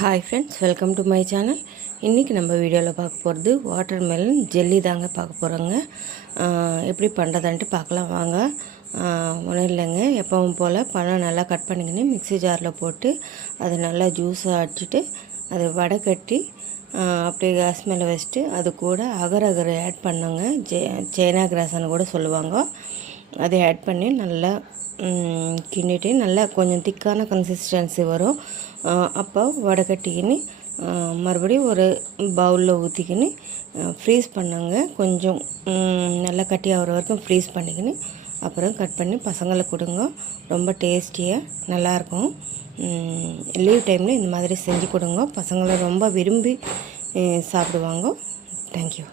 Hi friends, welcome to my channel. இன்றைக்கி நம்ம வீடியோவில் பார்க்க போகிறது வாட்டர் மெலன் ஜெல்லி தாங்க பார்க்க போகிறோங்க. எப்படி பண்ணுறதான்ட்டு பார்க்கலாம் வாங்க. ஒன்றும் இல்லைங்க, எப்பவும் போல் பழம் நல்லா கட் பண்ணிக்கின்னு மிக்ஸி ஜாரில் போட்டு அதை நல்லா ஜூஸாக அடிச்சுட்டு அதை வடை கட்டி அப்படியே கேஸ் மேலே வச்சுட்டு அது கூட அகர் ஆட் பண்ணோங்க. சைனா கிராஸ்ன்னு கூட சொல்லுவாங்க. அதை ஆட் பண்ணி நல்லா கிண்டிட்டு நல்லா கொஞ்சம் திக்கான கன்சிஸ்டன்சி வரும். அப்போ வடை கட்டிக்கின்னு மறுபடியும் ஒரு பவுலில் ஊற்றிக்கின்னு ஃப்ரீஸ் பண்ணுங்க. கொஞ்சம் நல்லா கட்டி ஆகிற வரைக்கும் ஃப்ரீஸ் பண்ணிக்கின்னு அப்புறம் கட் பண்ணி பசங்களுக்கு கொடுங்க. ரொம்ப டேஸ்டியாக நல்லாயிருக்கும். லீவ் டைமில் இந்த மாதிரி செஞ்சு கொடுங்க. பசங்களை ரொம்ப விரும்பி சாப்பிடுவாங்க. தேங்க்யூ.